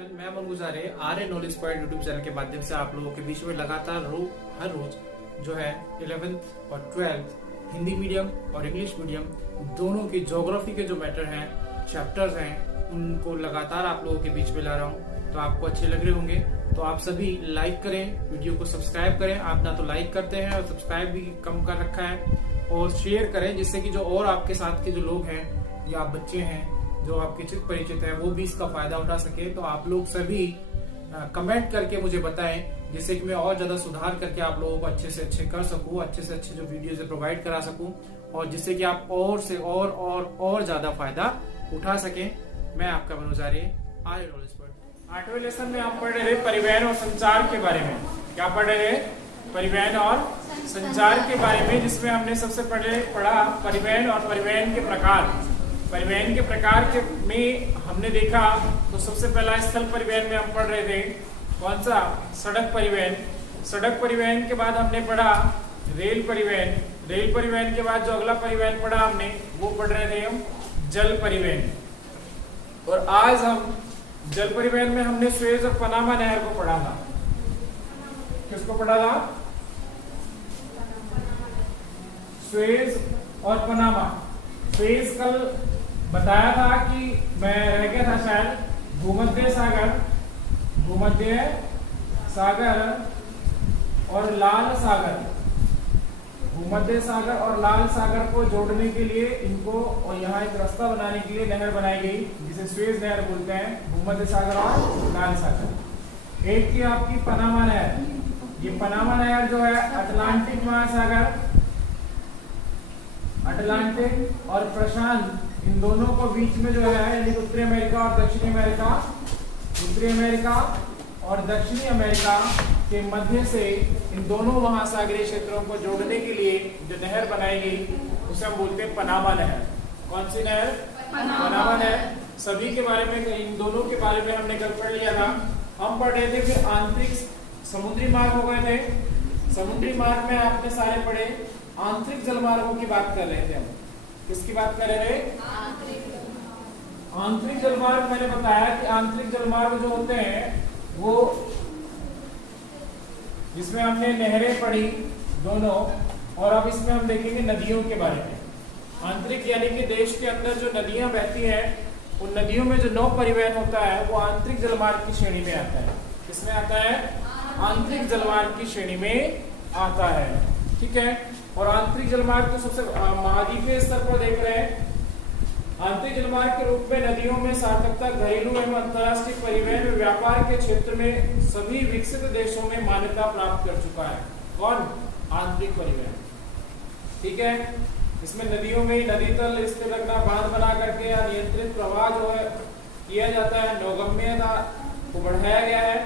11 मैं अमन गुजारे आर्य knowledge point YouTube channel के माध्यम से आप लोगों के बीच में लगातार हर रोज जो है 11th और 12th हिंदी मीडियम और इंग्लिश मीडियम दोनों की ज्योग्राफी के जो मैटर हैं, चैप्टर्स हैं, उनको लगातार आप लोगों के बीच में ला रहा हूँ। तो आपको अच्छे लग रहे होंगे तो आप सभी लाइक करें, वीडियो को सब्सक्राइब करें। आप ना तो लाइक करते हैं और सब्सक्राइब भी कम कर रखा है, और शेयर करें जिससे कि जो और आपके साथ के जो लोग हैं या बच्चे हैं जो आपके चित परिचित हैं वो भी इसका फायदा उठा सके। तो आप लोग सभी कमेंट करके मुझे बताएं जिससे कि मैं और ज्यादा सुधार करके आप लोगों को अच्छे से अच्छे कर सकूं, अच्छे से अच्छे जो वीडियोस प्रोवाइड करा सकूं, और जिससे कि आप और से और ज्यादा फायदा उठा सकें। मैं आपका मनोज आर्य, आर्य नॉलेज पॉइंट। 8वें लेसन में आप पढ़ रहे परिवहन और संचार के बारे में। क्या पढ़ रहे? परिवहन और संचार के बारे में, जिसमें हमने सबसे पहले पढ़ा परिवहन और परिवहन के प्रकार। परिवहन के प्रकार के में हमने देखा तो सबसे पहला स्थल परिवहन में हम पढ़ रहे थे कौन सा? सड़क परिवहन। सड़क परिवहन के बाद हमने पढ़ा रेल परिवहन। रेल परिवहन के बाद जो अगला परिवहन पढ़ा हमने वो पढ़ रहे थे हम जल परिवहन। और आज हम जल परिवहन में हमने सुएज और पनामा नहर को पढ़ा था। किसको पढ़ा था? सुएज और पनामा। सुएज कल बताया था कि मैं रह गया था शायद भूमध्य सागर और लाल सागर। भूमध्य सागर और लाल सागर को जोड़ने के लिए इनको और यहाँ एक रास्ता बनाने के लिए नहर बनाई गई जिसे सुएज नहर बोलते हैं। भूमध्य सागर और लाल सागर। एक थी आपकी पनामा नहर। ये पनामा नहर जो है अटलांटिक महासागर, अटलांटिक और प्रशांत, इन दोनों को बीच में जो है यानी उत्तरी अमेरिका और दक्षिणी अमेरिका, उत्तरी अमेरिका और दक्षिणी अमेरिका के मध्य से इन दोनों महासागरीय क्षेत्रों को जोड़ने के लिए जो नहर बनाई गई उसे हम बोलते हैं पनामा नहर। कौन सी नहर? पनामा नहर। सभी के बारे में, इन दोनों के बारे में हमने कल पढ़ लिया था। हम पढ़ रहे थे फिर आंतरिक समुद्री मार्ग हो गए थे। समुद्री मार्ग में आपने सारे पढ़े। आंतरिक जलमार्गों की बात कर रहे थे हम। किसकी बात कर रहे थे? आंतरिक जलमार्ग। मैंने बताया कि आंतरिक जलमार्ग जो होते हैं वो जिसमें हमने नहरें पढ़ी दोनों, और अब इसमें हम देखेंगे नदियों के बारे में। आंतरिक यानी कि देश के अंदर जो नदियां बहती हैं उन नदियों में जो नौ परिवहन होता है वो आंतरिक जलमार्ग की श्रेणी में आता है। किसमें आता है? आंतरिक जलमार्ग की श्रेणी में आता है। ठीक है। और आंतरिक जलमार्ग को सबसे महाद्वीपीय स्तर पर देख रहे हैं। आंतरिक जलमार्ग के रूप में नदियों में सार्थकता घरेलू एवं अंतर्राष्ट्रीय परिवहन और व्यापार के क्षेत्र में सभी विकसित देशों में मान्यता प्राप्त कर चुका है। कौन? आंतरिक परिवहन। ठीक है। इसमें नदियों में नदी तल स्थिर रखना, बांध बना करके या नियंत्रित प्रवाह जो है किया जाता है, नौगम्यता को बढ़ाया गया है।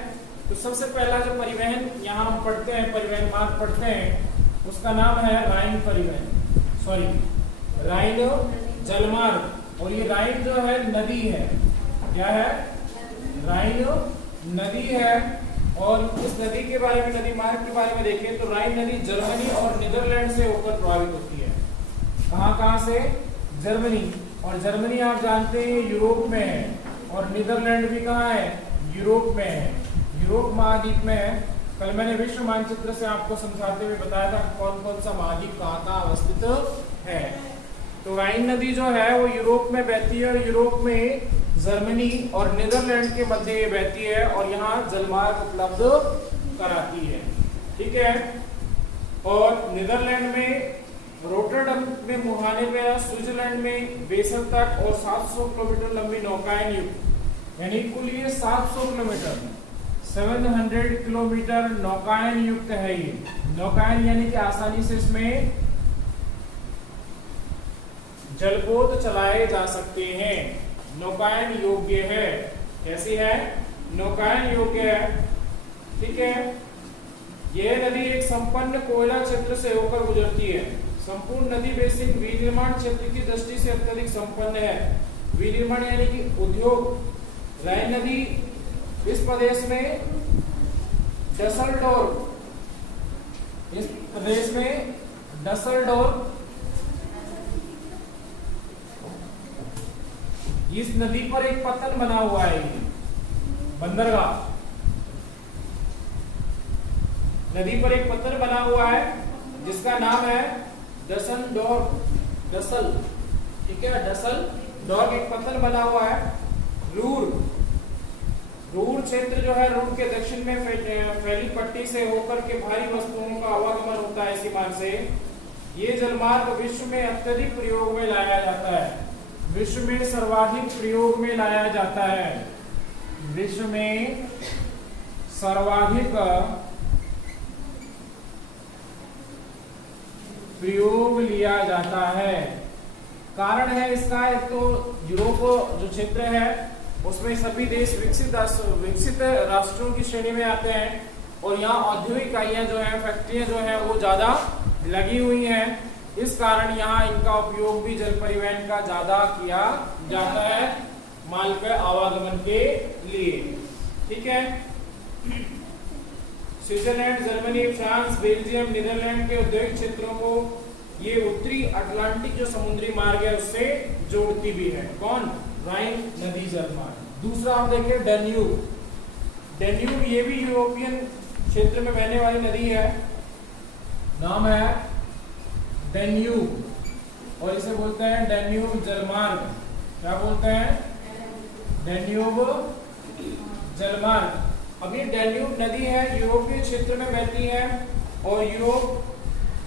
तो सबसे पहला जो परिवहन यहाँ हम पढ़ते हैं, परिवहन मार्ग पढ़ते हैं, उसका नाम है राइन परिवहन, राइन जलमार्ग। और ये राइन जो है नदी है। क्या है? राइन नदी है। और उस नदी के बारे में, नदी मार्ग के बारे में देखें तो राइन नदी जर्मनी और नीदरलैंड से होकर प्रभावित होती है। कहाँ से? जर्मनी। और जर्मनी आप जानते हैं यूरोप में है, और नीदरलैंड भी कहाँ है? यूरोप में है, यूरोप महाद्वीप में है। कल मैंने विश्व मानचित्र से आपको समझाते हुए बताया था कौन कौन सा महाद्वीप कहाँ अवस्थित है। तो राइन नदी जो है वो यूरोप में बहती है, और यूरोप में जर्मनी और नीदरलैंड के मध्य ये बहती है और यहाँ जलमार्ग उपलब्ध कराती है। ठीक है। और नीदरलैंड में रोटरडम में मुहाने में, स्विट्जरलैंड में बेसल तक और 700 किलोमीटर लंबी नौकायन युक्त, यानी कुल ये 700 किलोमीटर 700 किलोमीटर नौकायन युक्त है। ये नौकायन यानी कि आसानी से इसमें जलपोत चलाए जा सकते हैं। नौकायन योग्य है। कैसी है? नौकायन योग्य है। ठीक है। यह नदी एक संपन्न कोयला क्षेत्र से होकर गुजरती है। संपूर्ण नदी बेसिन विनिर्माण क्षेत्र की दृष्टि से अत्यधिक संपन्न है। विनिर्माण यानी कि उद्योग। राइन नदी इस प्रदेश में डसलडोर्फ, इस प्रदेश में डसलडोर्फ इस नदी पर एक पतन बना हुआ है। बंदरगाह। नदी पर एक पत्थर बना हुआ है जिसका नाम है डसल, ठीक है, डसल डॉग एक पत्थर बना हुआ है। रूर क्षेत्र जो है, रूर के दक्षिण में फैली पट्टी से होकर के भारी वस्तुओं का आवागमन होता है इसी मार्ग से। ये जलमार्ग विश्व में अत्यधिक प्रयोग में लाया जाता है, विश्व में सर्वाधिक प्रयोग में लाया जाता है, विश्व में सर्वाधिक प्रयोग लिया जाता है। कारण है इसका, एक तो यूरोप जो क्षेत्र है उसमें सभी देश विकसित राष्ट्रों की श्रेणी में आते हैं और यहाँ औद्योगिक इकाइयां जो है, फैक्ट्रियां जो है वो ज्यादा लगी हुई हैं। इस कारण यहाँ इनका उपयोग भी जल परिवहन का ज्यादा किया जाता है माल के आवागमन के लिए, ठीक है। Switzerland, Germany, France, Belgium, Netherland के औद्योगिक क्षेत्रों को ये उत्तरी अटलांटिक जो समुद्री मार्ग है उससे जोड़ती भी है। कौन? राइन नदी जलमार्ग। दूसरा आप देखिए डेन्यूब, ये भी यूरोपियन क्षेत्र में बहने वाली नदी है, नाम है डेन्यूब और इसे बोलते हैं डेन्यूब जलमार्ग। क्या बोलते हैं? डेन्यूब जलमार्ग। अब ये डेन्यूब नदी है, यूरोपीय क्षेत्र में बहती है और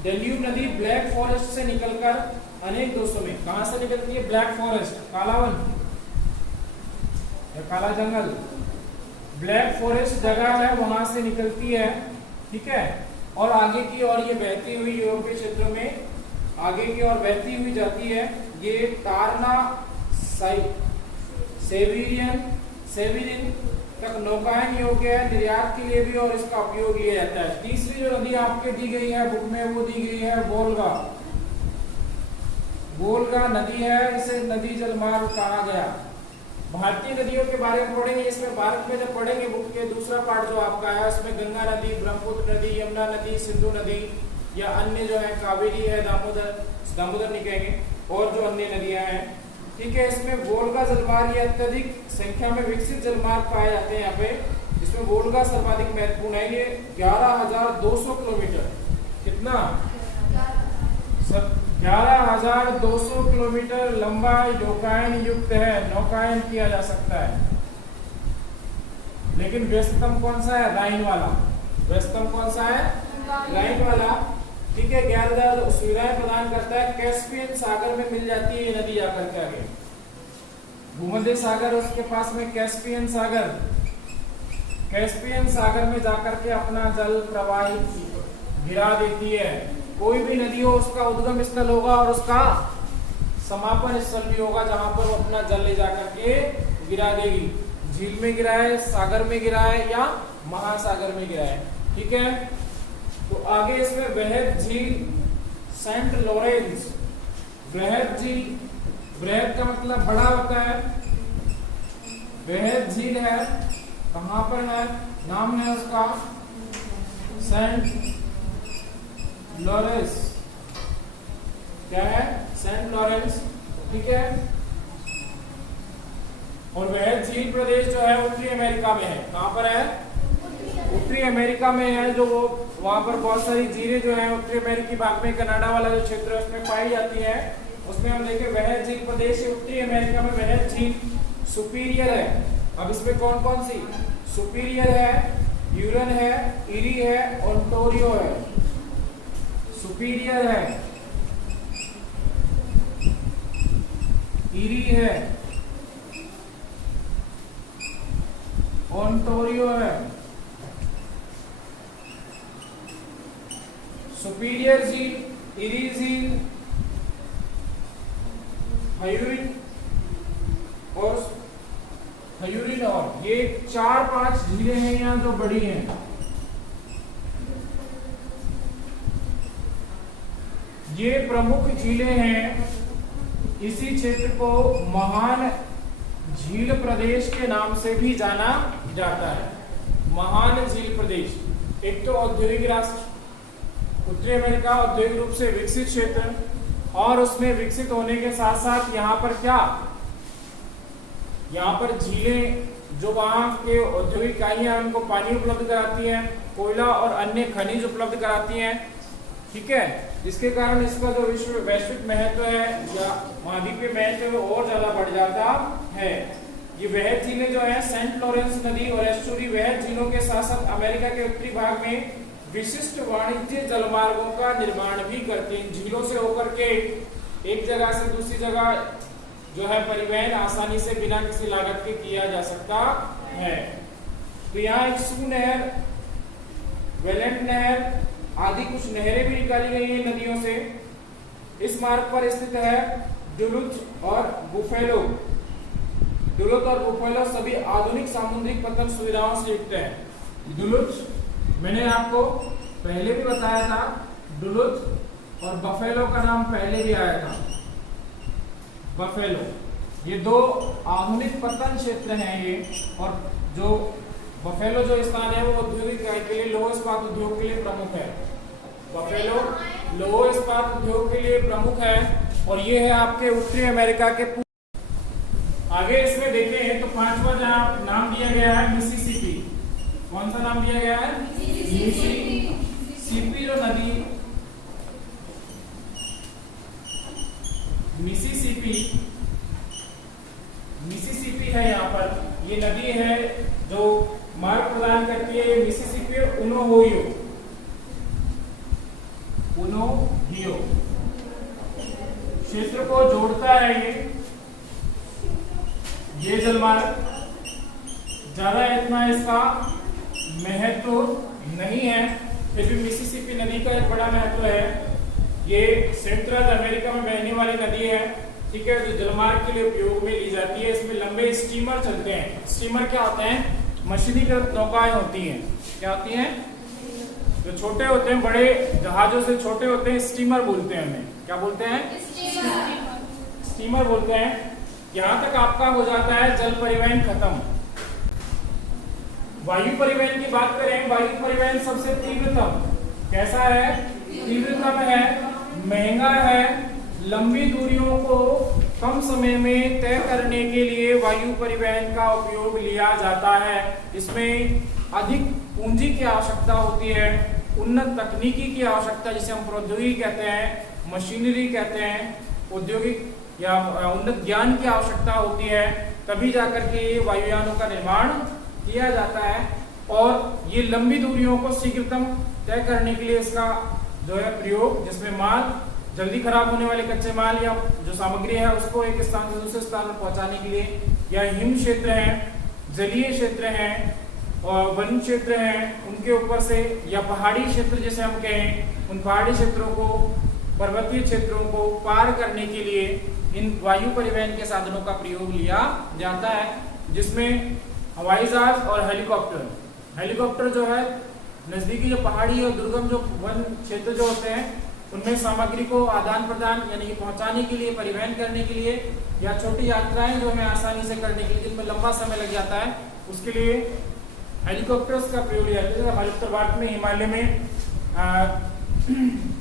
डेन्यूब नदी ब्लैक फॉरेस्ट से निकलकर अनेक देशों में, कहां से निकलती है? ब्लैक फॉरेस्ट, काला वन या काला जंगल, ब्लैक फॉरेस्ट जगह है वहां से निकलती है, ठीक है। और आगे की ओर ये बहती हुई यूरोपीय क्षेत्रों में आगे की ओर बहती हुई जाती है। ये टारना सेविरिन तक नौकायन योग्य है, निर्यात के लिए भी और इसका उपयोग लिया जाता है। तीसरी जो नदी आपके दी गई है बुक में, वो दी गई है वोल्गा नदी है, इसे नदी जलमार्ग कहा गया। भारतीय नदियों के बारे में पढ़ेंगे, इसमें भारत में जब पढ़ेंगे बुक के दूसरा पार्ट जो आपका है उसमें गंगा नदी, ब्रह्मपुत्र नदी, यमुना नदी, सिंधु नदी या अन्य जो है कावेरी है, दामोदर नहीं कहेंगे, और जो अन्य नदियां हैं, ठीक है। इसमें वोल्गा जलमार्ग ये अत्यधिक संख्या में विकसित जलमार्ग पाए जाते हैं यहाँ पे। इसमें वोल्गा सर्वाधिक महत्वपूर्ण है। ये 11,200 किलोमीटर, कितना? 11,200 किलोमीटर लंबा नौकायन युक्त है, नौकायन किया जा सकता है। लेकिन व्यस्तम कौन सा है? राइन वाला। व्यस्तम कौन सा है? राइन वाला, ठीक है। 11,000 सुविधाएं प्रदान करता है। कैस्पियन सागर में मिल जाती है ये नदी जाकर के आगे, भूमध्य सागर उसके पास में कैस्पियन सागर में जाकर के अपना जल प्रवाहित गिरा देती है। कोई भी नदी हो उसका उद्गम स्थल होगा और उसका समापन स्थल भी होगा जहां पर वो अपना जल ले जाकर के गिरा देगी। झील में गिराए, सागर में गिराए या महासागर में गिराए, ठीक है। तो आगे इसमें वृहद झील सेंट लॉरेंस, वृहद झील, वृहद का मतलब बड़ा होता है, वृहद झील है, कहां पर है? नाम है उसका सेंट लॉरेंस। क्या है? सेंट लॉरेंस, ठीक है। और वह झील प्रदेश जो है उत्तरी अमेरिका में है। कहां पर है? उत्तरी अमेरिका में है, जो वहां पर बहुत सारी झीलें जो है उत्तरी अमेरिकी भाग में, कनाडा वाला जो क्षेत्र है उसमें पाई जाती है। उसमें हम देखें वह झील प्रदेश उत्तरी अमेरिका में वह झील सुपीरियर है। अब इसमें कौन कौन सी? सुपीरियर है, यूरन है, इरी है, ओंटारियो है। सुपीरियर है, इरी है, ओंटारियो है। सुपीरियर झील, इरी झील, हयूरिन और ये 4-5 झीलें हैं यहाँ जो बड़ी हैं। ये प्रमुख झीलें हैं। इसी क्षेत्र को महान झील प्रदेश के नाम से भी जाना जाता है। महान झील प्रदेश, एक तो औद्योगिक राष्ट्र उत्तरी अमेरिका, औद्योगिक रूप से विकसित क्षेत्र, और उसमें विकसित होने के साथ साथ यहाँ पर क्या, यहाँ पर झीलें जो वहाँ के औद्योगिक इकाइयां उनको पानी उपलब्ध कराती हैं, कोयला और अन्य खनिज उपलब्ध कराती हैं। ठीक है, जिसके कारण इसका जो वैश्विक महत्व है या महाद्वीपीय महत्व है वो और ज्यादा बढ़ जाता है। ये वह झीलें जो है सेंट लॉरेंस नदी और एस्चुरी वह झीलों के साथ साथ अमेरिका के उत्तरी भाग में विशिष्ट वाणिज्य जलमार्गों का निर्माण भी करती हैं। झीलों से होकर के एक जगह से दूसरी जगह जो है परिवहन आसानी से बिना किसी लागत के किया जा सकता है। तो यहाँ एक सू नहर, वेलेंट नहर आदि कुछ नहरें भी निकाली गई हैं नदियों से। इस मार्ग पर स्थित है डुलुथ और बुफेलो। डुलुथ और बुफेलो सभी आधुनिक सामुद्रिक पतन सुविधाओं से युक्त है। डुलुथ मैंने आपको पहले भी बताया था, डुलुथ और बफेलो का नाम पहले भी आया था। बफेलो ये दो आधुनिक पतन क्षेत्र हैं ये, और जो बफेलो जो स्थान है वो औद्योगिक के लिए लौह इस्पात उद्योग के लिए प्रमुख है। बफेलो लौह इस्पात उद्योग के लिए प्रमुख है और ये है आपके उत्तरी अमेरिका के। आगे इसमें देखें तो पांचवा जहां नाम दिया गया है मिसिसिपी। कौन सा नाम दिया गया है? मिसिसिपी जो नदी, मिसिसिपी है यहाँ पर। ये नदी है जो मार्ग प्रदान करती है मिसिसिपी उनोहियो क्षेत्र को जोड़ता है। ये जलमार्ग ज्यादा इतना इसका महत्व नहीं है, फिर भी मिसिसिपी नदी का एक बड़ा महत्व है। ये सेंट्रल अमेरिका में बहने वाली नदी है, ठीक है, जो जलमार्ग के लिए उपयोग में ली जाती है। इसमें लंबे स्टीमर चलते हैं। स्टीमर क्या होते हैं? मशीनीकृत नौकाएं होती हैं। क्या होती हैं? जो छोटे होते हैं, बड़े जहाजों से छोटे होते हैं, स्टीमर बोलते हैं उन्हें। क्या बोलते हैं? स्टीमर बोलते हैं। यहां तक आपका हो जाता है जल परिवहन खत्म। वायु परिवहन की बात करें, वायु परिवहन सबसे तीव्रतम कैसा है? तीव्रतम है, महंगा है। लंबी दूरियों को कम समय में तय करने के लिए वायु परिवहन का उपयोग लिया जाता है। इसमें अधिक पूंजी की आवश्यकता होती है, उन्नत तकनीकी की आवश्यकता, जिसे हम प्रौद्योगिकी कहते हैं, मशीनरी कहते हैं, औद्योगिक या उन्नत ज्ञान की आवश्यकता होती है, तभी जाकर के ये वायुयानों का निर्माण किया जाता है। और ये लंबी दूरियों को शीघ्रतम तय करने के लिए इसका जो है प्रयोग, जिसमें माल जल्दी खराब होने वाले कच्चे माल या जो सामग्री है उसको एक स्थान से दूसरे स्थान पर पहुंचाने के लिए, या हिम क्षेत्र हैं, जलीय क्षेत्र हैं और वन क्षेत्र हैं, उनके ऊपर से, या पहाड़ी क्षेत्र जैसे हम कहें, उन पहाड़ी क्षेत्रों को, पर्वतीय क्षेत्रों को पार करने के लिए इन वायु परिवहन के साधनों का प्रयोग लिया जाता है, जिसमें हवाई जहाज और हेलीकॉप्टर। हेलीकॉप्टर जो है नजदीकी जो पहाड़ी और दुर्गम जो वन क्षेत्र जो होते हैं उनमें सामग्री को आदान प्रदान यानी कि पहुंचाने के लिए, परिवहन करने के लिए, या छोटी यात्राएं जो हमें आसानी से करने के लिए जिनमें लंबा समय लग जाता है, उसके लिए हेलीकॉप्टर्स का प्रयोग किया जाता है। हमारे उत्तर भारत में हिमालय में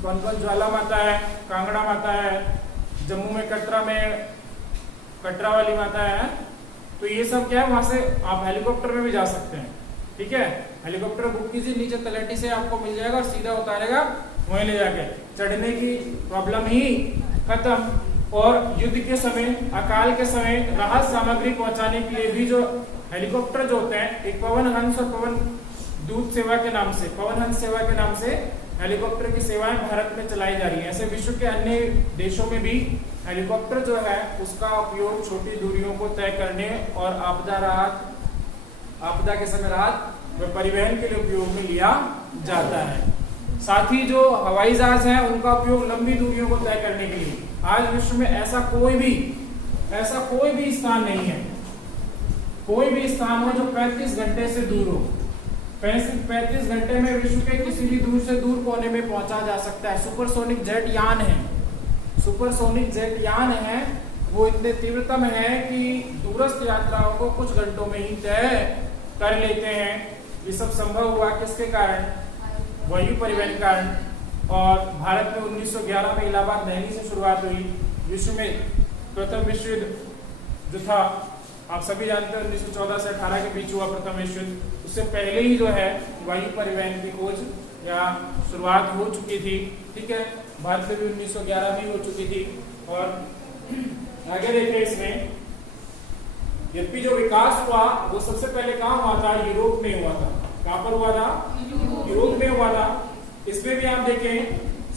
कौन कौन ज्वाला माता है, कांगड़ा माता है, जम्मू में कटरा वाली माता है। तो ये सब क्या है, वहां से आप हेलीकॉप्टर में भी जा सकते हैं। ठीक है, हेलीकॉप्टर बुक कीजिए, नीचे तलहटी से आपको मिल जाएगा और सीधा उतारेगा, वहीं ले जाके चढ़ने की प्रॉब्लम ही खत्म। और युद्ध के समय, अकाल के समय राहत सामग्री पहुंचाने के लिए भी जो हेलीकॉप्टर जो होते हैं, एक पवन हंस और पवन दूत सेवा के नाम से, पवन हंस सेवा के नाम से हेलीकॉप्टर की सेवाएं भारत में चलाई जा रही है। ऐसे विश्व के अन्य देशों में भी हेलीकॉप्टर जो है उसका उपयोग छोटी दूरियों को तय करने और आपदा के समय राहत व परिवहन के लिए उपयोग में लिया जाता है। साथ ही जो हवाई जहाज है उनका उपयोग लंबी दूरियों को तय करने के लिए। आज विश्व में ऐसा कोई भी स्थान नहीं है, कोई भी स्थान हो जो 35 घंटे से दूर हो। 35 घंटे में विश्व के किसी भी दूर से दूर कोने में पहुंचा जा सकता है। सुपरसोनिक जेट यान है, सुपरसोनिक जेट यान है, वो इतने तीव्रतम है कि दूरस्थ यात्राओं को कुछ घंटों में ही तय कर लेते हैं। ये सब संभव हुआ किसके कारण? वायु परिवहन कारण। और भारत में 1911 में इलाहाबाद नहरी से शुरुआत हुई। विश्व में प्रथम विश्व युद्ध जो था आप सभी जानते हैं 1914 से 18 के बीच हुआ प्रथम विश्व युद्ध। उससे पहले ही जो है वायु परिवहन की खोज या शुरुआत हो चुकी थी। ठीक है, भारत में भी 1911 में हो चुकी थी। और आगे देखिए इसमें यद्यपि जो विकास हुआ वो सबसे पहले कहाँ हुआ था? यूरोप में हुआ था। कहाँ पर हुआ था? यूरोप में हुआ था। इसमें भी आप देखें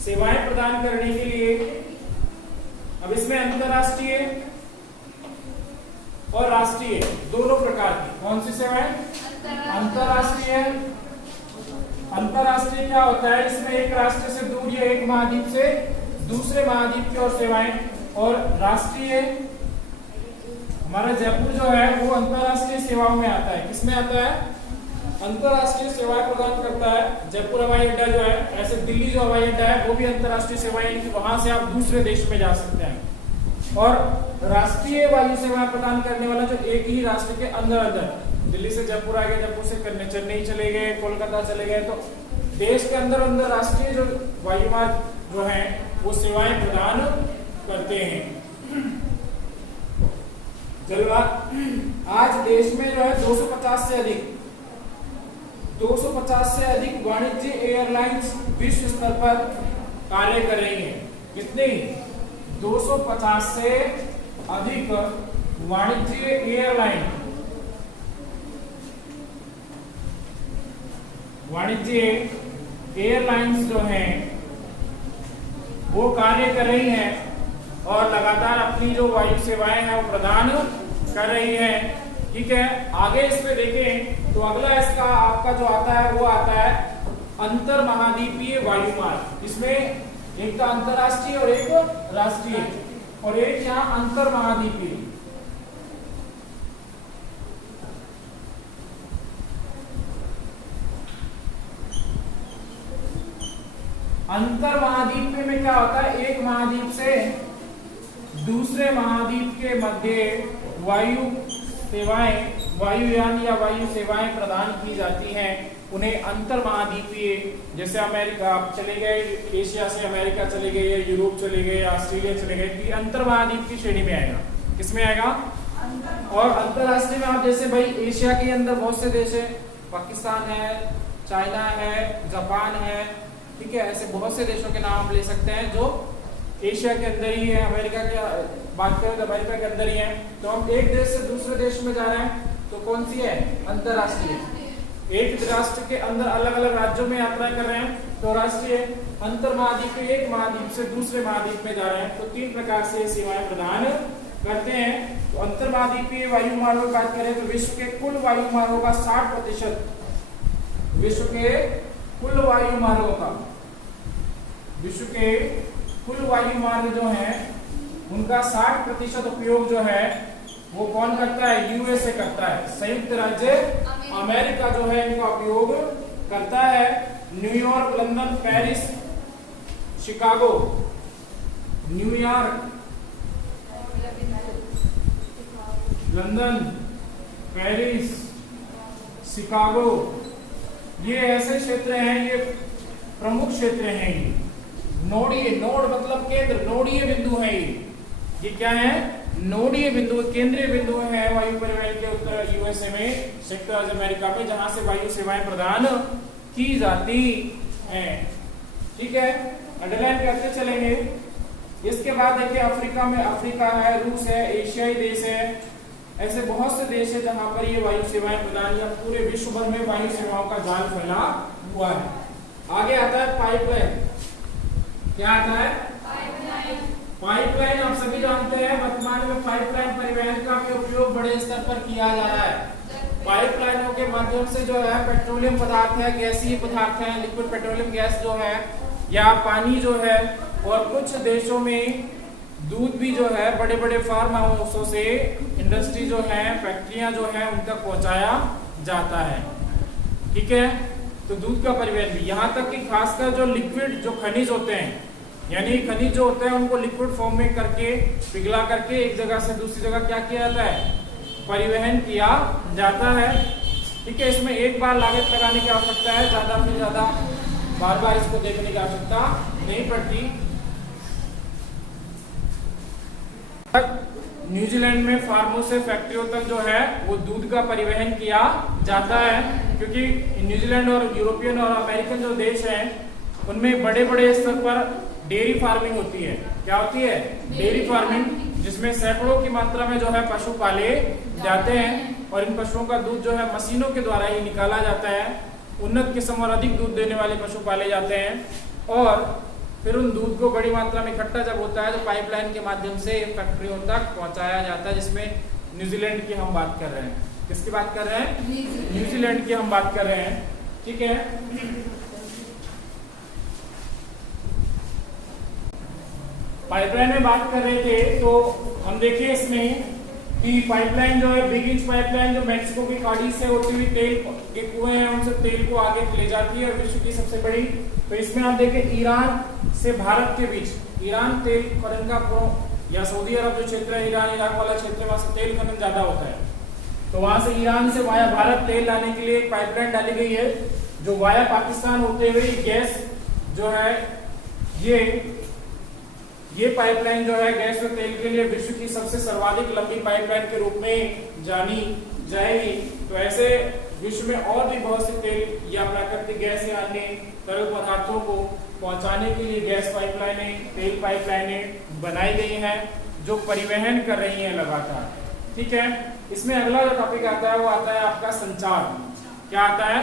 सेवाएं प्रदान करने के लिए, अब इसमें अंतरराष्ट्रीय और राष्ट्रीय दोनों प्रकार की कौन सी सेवाएं? अंतरराष्ट्रीय। अंतरराष्ट्रीय क्या होता है? इसमें एक राष्ट्र से दूर या एक महाद्वीप से दूसरे महाद्वीप की ओर सेवाएं। और राष्ट्रीय हमारा जयपुर जो है वो अंतरराष्ट्रीय सेवाओं में आता है। किसमें आता है? अंतरराष्ट्रीय सेवाएं प्रदान करता है। जयपुर हवाई अड्डा जो है, ऐसे दिल्ली जो हवाई अड्डा है वो भी अंतरराष्ट्रीय सेवाएं, वहां से आप दूसरे देश में जा सकते हैं। और राष्ट्रीय वायु सेवाएं प्रदान करने वाला जो एक ही राष्ट्र के अंदर अंदर, दिल्ली से जयपुर आ गए, जयपुर से चेन्नई चले गए, कोलकाता चले गए, तो देश के अंदर अंदर राष्ट्रीय जो वायु मार्ग जो है वो सेवाएं प्रदान करते हैं। चलो आज देश में जो है 250 से अधिक वाणिज्य एयरलाइंस विश्व स्तर पर कार्य कर रही हैं। कितनी? 250 से अधिक वाणिज्य एयरलाइंस जो हैं वो कार्य कर रही हैं और लगातार अपनी जो वायु सेवाएं हैं वो प्रदान कर रही हैं। ठीक है, आगे इसमें देखें तो अगला इसका आपका जो आता है वो आता है अंतर महाद्वीपीय वायु मार्ग। इसमें एक तो अंतरराष्ट्रीय और एक राष्ट्रीय और एक यहाँ अंतर महाद्वीपीय। अंतर महाद्वीपीय में क्या होता है? एक महाद्वीप से दूसरे महाद्वीप के मध्य वायुयान या वायु सेवाएं प्रदान की जाती हैं। उन्हें अंतर महाद्वीपीय, जैसे अमेरिका आप चले गए, एशिया से अमेरिका चले गए, या यूरोप चले गए, या ऑस्ट्रेलिया चले गए, तो अंतर महाद्वीप की श्रेणी में आएगा। किसमें आएगा? और अंतरराष्ट्रीय में आप जैसे भाई एशिया के अंदर बहुत से देश है, पाकिस्तान है, चाइना है, जापान है, ठीक है, ऐसे बहुत से देशों के नाम आप ले सकते हैं जो एशिया के अंदर ही है। अमेरिका की बात करें तो अमेरिका के अंदर ही है। तो हम एक देश से दूसरे देश में जा रहे हैं तो कौन सी है? अंतरराष्ट्रीय। एक राष्ट्र के अंदर अलग अलग राज्यों में यात्रा कर रहे हैं तो राष्ट्रीय। अंतर महाद्वीप एक महाद्वीप से दूसरे महाद्वीप में जा रहे हैं तो 3 प्रकार से सेवाएं प्रदान करते हैं। तो अंतर महाद्वीपीय वायु मार्गों की बात करें तो विश्व के कुल वायु मार्गों का 60%, विश्व के कुल वायु मार्ग जो है उनका 60% उपयोग जो है वो कौन करता है? यूएसए करता है। संयुक्त राज्य अमेरिका जो है इनका उपयोग करता है। New York, London, Paris, Chicago, New York, London, Paris, Chicago, ये ऐसे क्षेत्र हैं, ये प्रमुख क्षेत्र हैं। नोड मतलब केंद्र, नोडीय बिंदु है। ये क्या है? नोडीय बिंदु, केंद्रीय बिंदु है वायु परिवहन के उत्तर यूएसए में, संयुक्त राज्य अमेरिका में, जहां से वायु सेवाएं प्रदान की जाती हैं। ठीक है, अंडरलाइन करते चलेंगे। इसके बाद देखिए अफ्रीका में, अफ्रीका है, रूस है, एशियाई देश है, ऐसे बहुत से देश है जहां पर ये वायु सेवाएं प्रदान या पूरे विश्व भर में वायु सेवाओं का जाल फैला हुआ है। आगे आता है पाइपलाइन। क्या आता है? पाइपलाइन। आप सभी जानते हैं वर्तमान में पाइपलाइन परिवहन का उपयोग बड़े स्तर पर किया जा रहा है। पाइपलाइनों के माध्यम से जो है पेट्रोलियम पदार्थ है, गैसीय पदार्थ है, लिक्विड पेट्रोलियम गैस जो है, या पानी जो है, और कुछ देशों में दूध भी जो है बड़े बड़े फार्म हाउसों से, इंडस्ट्री जो है, फैक्ट्रियां जो है, उन तक पहुंचाया जाता है। ठीक है, तो दूध का परिवहन भी, यहाँ तक कि खासकर जो लिक्विड जो खनिज होते हैं, यानी खनिज जो होते हैं उनको लिक्विड फॉर्म में करके, पिघला करके एक जगह से दूसरी जगह क्या किया जाता है? परिवहन किया जाता है। ठीक है, इसमें एक बार लागत लगाने की आवश्यकता है, ज्यादा से ज्यादा बार बार इसको देखने की आवश्यकता नहीं पड़ती। न्यूजीलैंड में फार्मों से फैक्ट्रियों तक जो है वो दूध का परिवहन किया जाता है, क्योंकि न्यूजीलैंड और यूरोपियन और अमेरिकन जो देश हैं उनमें बड़े बड़े स्तर पर डेयरी फार्मिंग होती है। क्या होती है? डेयरी फार्मिंग, जिसमें सैकड़ों की मात्रा में जो है पशु पाले जाते हैं और इन पशुओं का दूध जो है मशीनों के द्वारा ही निकाला जाता है। उन्नत किस्म और अधिक दूध देने वाले पशु पाले जाते हैं और फिर उन दूध को बड़ी मात्रा में इकट्ठा जब होता है तो पाइपलाइन के माध्यम से फैक्ट्रियों तक पहुंचाया जाता है, जिसमें न्यूजीलैंड की हम बात कर रहे हैं। किसकी बात कर रहे हैं? न्यूजीलैंड की हम बात कर रहे हैं। ठीक है, पाइपलाइन में बात कर रहे थे तो हम देखिए इसमें कि पाइपलाइन जो है, बिग इंच पाइपलाइन जो मेक्सिको की खाड़ी से होती हुई तेल के कुएं हैं उनसे तेल को आगे ले जाती है और विश्व की सबसे बड़ी। तो इसमें आप देखें ईरान से भारत के बीच, ईरान तेल खनन का या सऊदी अरब जो क्षेत्र है, ईरान इराक वाला क्षेत्र, वहां से तेल खनन ज्यादा होता है। तो वहां से ईरान से वाया भारत तेल लाने के लिए एक पाइपलाइन डाली गई है जो वाया पाकिस्तान होते हुए गैस जो है ये पाइपलाइन जो है गैस और तेल के लिए विश्व की सबसे सर्वाधिक लंबी पाइपलाइन के रूप में जानी जाएगी। तो ऐसे विश्व में और भी बहुत से तेल या प्राकृतिक गैस या अन्य तरल पदार्थों को पहुंचाने के लिए गैस पाइपलाइनें, तेल पाइपलाइनें बनाई गई हैं जो परिवहन कर रही हैं लगातार। ठीक है, इसमें अगला जो टॉपिक आता है वो आता है आपका संचार। क्या आता है?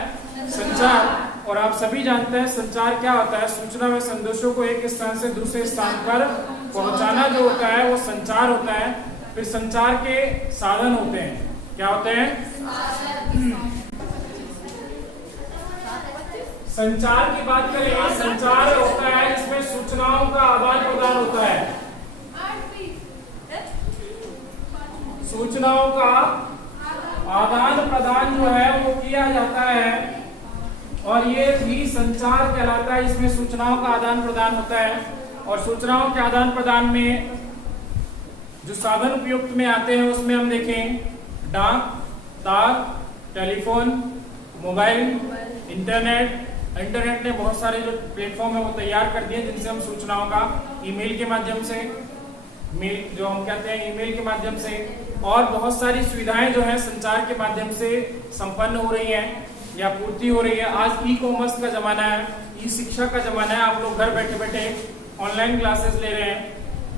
संचार। और आप सभी जानते हैं संचार क्या होता है? सूचना व संदेशों को एक स्थान से दूसरे स्थान पर पहुंचाना जो होता है वो संचार होता है। फिर संचार के साधन होते हैं। क्या होते हैं? संचार की बात करें, संचार होता है जिसमें सूचनाओं का आदान प्रदान होता है। सूचनाओं का आदान प्रदान जो है वो किया जाता है और ये भी संचार कहलाता है, जिसमें सूचनाओं का आदान प्रदान होता है। और सूचनाओं के आदान प्रदान में जो साधन उपयुक्त में आते हैं उसमें हम देखें डाक, तार, टेलीफोन, मोबाइल, इंटरनेट ने बहुत सारे जो प्लेटफॉर्म है वो तैयार कर दिए जिनसे हम सूचनाओं का ईमेल के माध्यम से, मेल जो हम कहते हैं ईमेल के माध्यम से, और बहुत सारी सुविधाएं जो है संचार के माध्यम से संपन्न हो रही हैं या पूर्ति हो रही है। आज ई कॉमर्स का जमाना है, ई शिक्षा का जमाना है। आप लोग घर बैठे बैठे ऑनलाइन क्लासेस ले रहे हैं,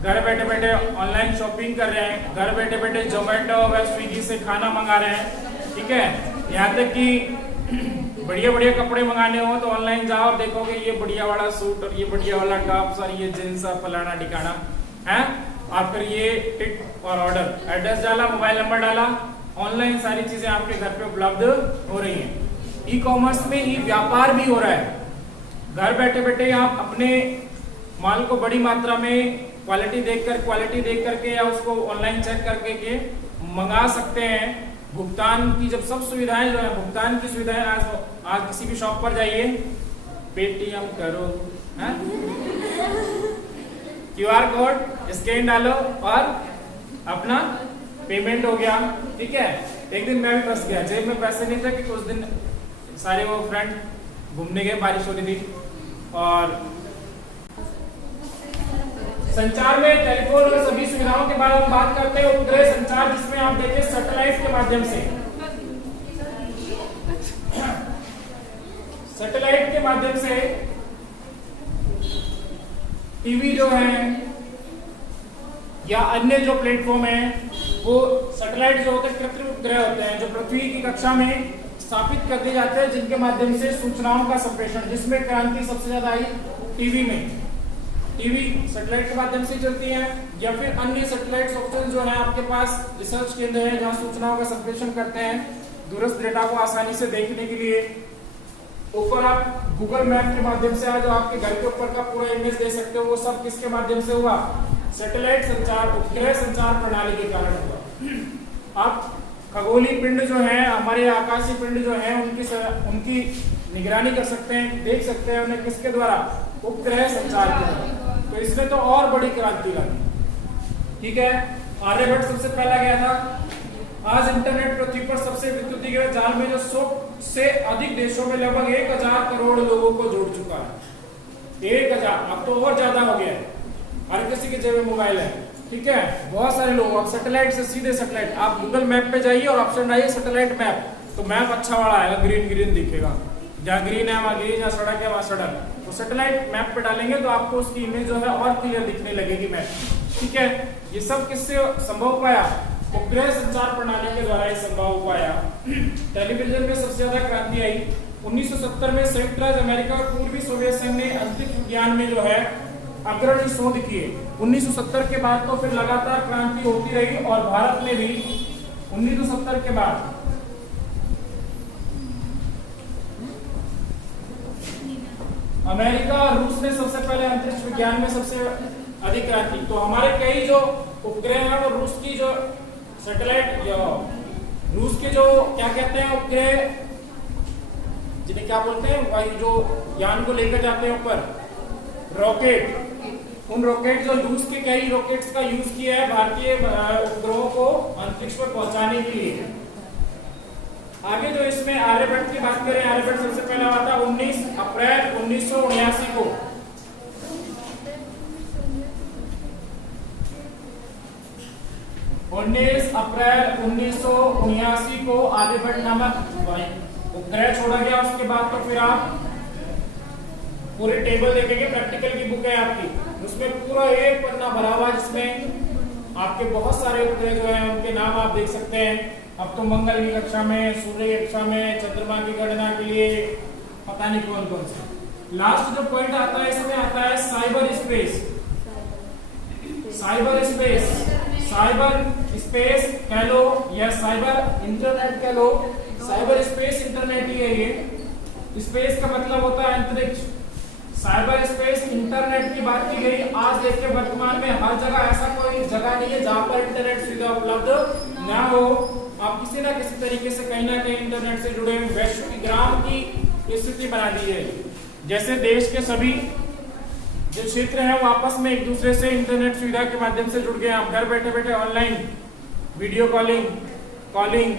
घर बैठे बैठे ऑनलाइन शॉपिंग कर रहे हैं, घर बैठे बैठे जोमेटो व स्विगी से खाना मंगा रहे हैं। ठीक है, यहाँ तक कि बढ़िया बढ़िया कपड़े मंगाने हो तो ऑनलाइन जाओ और देखोगे ये बढ़िया वाला सूट और ये बढ़िया वाला टॉप और ये जींस फलाना ठिकाना है, और फिर ये टिक और ऑर्डर, एड्रेस डाला, मोबाइल नंबर डाला, ऑनलाइन सारी चीजें आपके घर पे उपलब्ध हो रही हैं। ई कॉमर्स में ई व्यापार भी हो रहा है। घर बैठे बैठे आप अपने माल को बड़ी मात्रा में क्वालिटी देख करके या उसको ऑनलाइन चेक करके के मंगा सकते हैं। भुगतान की जब सब सुविधाएं जो है, भुगतान की सुविधाएं आज किसी भी शॉप पर जाइए, पेटीएम करो, QR कोड स्कैन डालो और अपना पेमेंट हो गया। ठीक है, एक दिन मैं भी फंस गया, जेब में पैसे नहीं थे कि कुछ दिन सारे वो फ्रेंड घूमने गए, बारिश हो रही थी। और संचार में टेलीफोन और सभी सुविधाओं के बारे में बात करते हैं। उपग्रह संचार जिसमें आप देखें सैटेलाइट के माध्यम से, सैटेलाइट के माध्यम से टीवी जो है या अन्य जो प्लेटफॉर्म है वो सैटेलाइट जो होते हैं कृत्रिम उपग्रह होते हैं जो पृथ्वी की कक्षा में स्थापित कर दिए जाते हैं, जिनके माध्यम से सूचनाओं का संप्रेषण, जिसमें क्रांति सबसे ज्यादा आई टीवी में। टीवी सैटेलाइट के माध्यम से चलती है या फिर अन्य सैटेलाइट ऑप्शन जो है आपके पास रिसर्च केंद्र है जहां सूचनाओं का संप्रेषण करते हैं दूरस्थ डेटा को आसानी से देखने के लिए। ऊपर आप गूगल मैप के माध्यम से आज आपके घर के ऊपर का पूरा इमेज दे सकते हो, वो सब किसके माध्यम से हुआ? सैटेलाइट संचार, उपग्रह संचार प्रणाली के कारण हुआ। आप खगोलीय पिंड जो है, हमारे आकाशीय पिंड जो है, उनकी निगरानी कर सकते हैं, देख सकते हैं उन्हें किसके द्वारा? उपग्रह संचार के द्वारा। तो इसने तो और बड़ी क्रांति लाई। ठीक है, आर्यभट्ट सबसे पहला गया था। आज इंटरनेट पृथ्वी पर सबसे विद्युतीय जाल में जो 100 से अधिक देशों में लगभग 1000 करोड़ लोगों को जोड़ चुका है। 1000, अब तो और ज्यादा हो गया है। हर किसी के जेब में मोबाइल है। ठीक है, बहुत सारे लोग। अब सैटेलाइट से सीधे सैटेलाइट, आप गूगल मैप पे जाइए और ऑप्शन आइए सैटेलाइट मैप, तो मैप अच्छा वाला आएगा, ग्रीन ग्रीन दिखेगा, जहाँ ग्रीन है वहाँ ग्रीन, जहाँ सड़क है वहाँ सड़क। तो सैटेलाइट मैप पे डालेंगे तो आपको उसकी इमेज जो है और क्लियर दिखने लगेगी मैप। ठीक है, ये सब किससे संभव पाया? उपग्रह संचार प्रणाली के द्वारा ये संभव हो पाया। टेलीविजन में सबसे ज्यादा क्रांति आई 1970 में। संयुक्त राज्य अमेरिका और पूर्वी सोवियत संघ ने अंतरिक्ष विज्ञान में जो है अग्रणी शोध किए। 1970 के बाद तो फिर लगातार क्रांति होती रही, और भारत में भी 1970 के बाद अमेरिका और रूस ने सबसे पहले अंतरिक्ष विज्ञान में सबसे अधिक क्रांति। तो हमारे कई जो उपग्रह हैं वो रूस की जो सैटेलाइट, रूस के जो क्या कहते हैं उपग्रह, जिन्हें क्या बोलते हैं, भाई जो यान को लेकर जाते हैं ऊपर, रॉकेट, उन रॉकेट जो रूस के कई रॉकेट्स का यूज किया है भारतीय उपग्रहों को अंतरिक्ष पर पहुंचाने के लिए। आगे जो इसमें आर्यभट्ट की बात करें, आर्यभट्ट सबसे पहला हुआ था 19 अप्रैल 1979 को। 19 अप्रैल 1979 को आर्यभट्ट नामक उपग्रह छोड़ा गया। उसके बाद तो फिर आप पूरे टेबल देखेंगे, प्रैक्टिकल की बुक है आपकी, उसमें पूरा एक पन्ना भरा हुआ, जिसमें आपके बहुत सारे उपग्रह जो हैं उनके नाम आप देख सकते हैं। अब तो मंगल की कक्षा में, सूर्य की कक्षा में, चंद्रमा की गणना के लिए पता नहीं कौन कौन से। लास्ट जो पॉइंट आता है इसमें आता है cyber space. Cyber space, cyber space कह लो या साइबर इंटरनेट कह लो, साइबर स्पेस इंटरनेट ही है ये। स्पेस का मतलब होता है अंतरिक्ष। साइबर स्पेस इंटरनेट की बात की गई। आज देखिए वर्तमान में हर जगह ऐसा कोई जगह नहीं है जहां पर इंटरनेट सुविधा उपलब्ध ना हो। आप किसी ना किसी तरीके से कहीं ना कहीं इंटरनेट से जुड़े हुए, वैश्विक ग्राम की स्थिति बना दी है। जैसे देश के सभी जो क्षेत्र हैं वो आपस में एक दूसरे से इंटरनेट सुविधा के माध्यम से जुड़ गए। आप घर बैठे बैठे online video calling,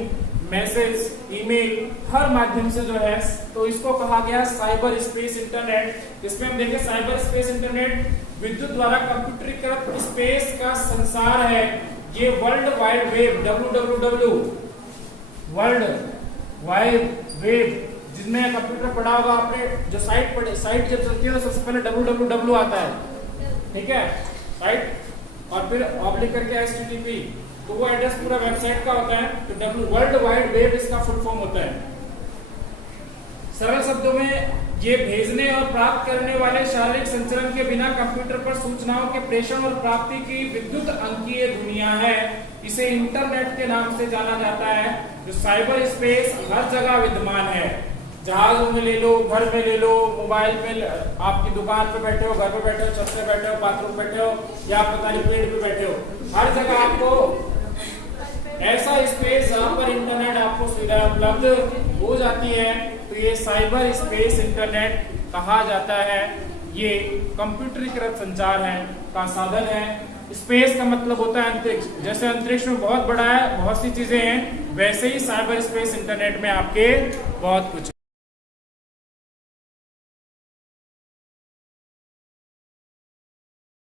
message, email, हर माध्यम से जो है, तो इसको कहा गया साइबर स्पेस इंटरनेट। इसमें हम देखें साइबर स्पेस इंटरनेट विद्युत द्वारा कंप्यूटरीकृत स्पेस का संसार है। ये world wide web www world wide web, जिसमें कंप्यूटर पढ़ा होगा आपने, जो साइट जब चलती है तो सबसे पहले www आता है, ठीक है, साइट, और फिर ऑब्लिक करके http, तो वो एड्रेस पूरा वेबसाइट का होता है। तो वर्ल्ड वाइड वेब इसका फुल फॉर्म होता है। सरल शब्दों में ये भेजने और प्राप्त करने वाले शारीरिक संचरण के बिना कंप्यूटर पर सूचनाओं के प्रेषण और प्राप्ति की विद्युत अंकीय दुनिया है। इसे इंटरनेट के नाम से जाना जाता है। जो साइबर स्पेस हर जगह विद्यमान है, जहाजों में ले लो, घर में ले लो, मोबाइल पे, आपकी दुकान पे बैठे हो, घर पे बैठे हो, छत पे बैठे हो, बाथरूम बैठे हो, या पता नहीं पेड़ पे बैठे हो, हर जगह आपको ऐसा स्पेस जहां पर इंटरनेट आपको सुविधा उपलब्ध हो जाती है, तो ये साइबर स्पेस इंटरनेट कहा जाता है। ये कंप्यूटरीकृत संचार है का साधन है। स्पेस का मतलब होता है अंतरिक्ष। जैसे अंतरिक्ष में बहुत बड़ा है, बहुत सी चीजें हैं, वैसे ही साइबर स्पेस इंटरनेट में आपके बहुत कुछ है।